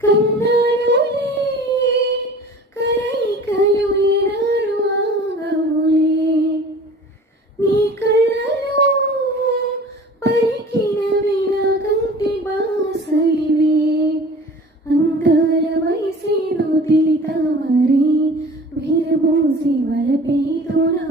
కన్నానులే కరైకలు ఎడారు ఆగవులే నీ కళ్ళలో పలికినవి నా కంటి బాసలివే అంగాల వయసేను తెలితామరి విరబోసి వలపేదునా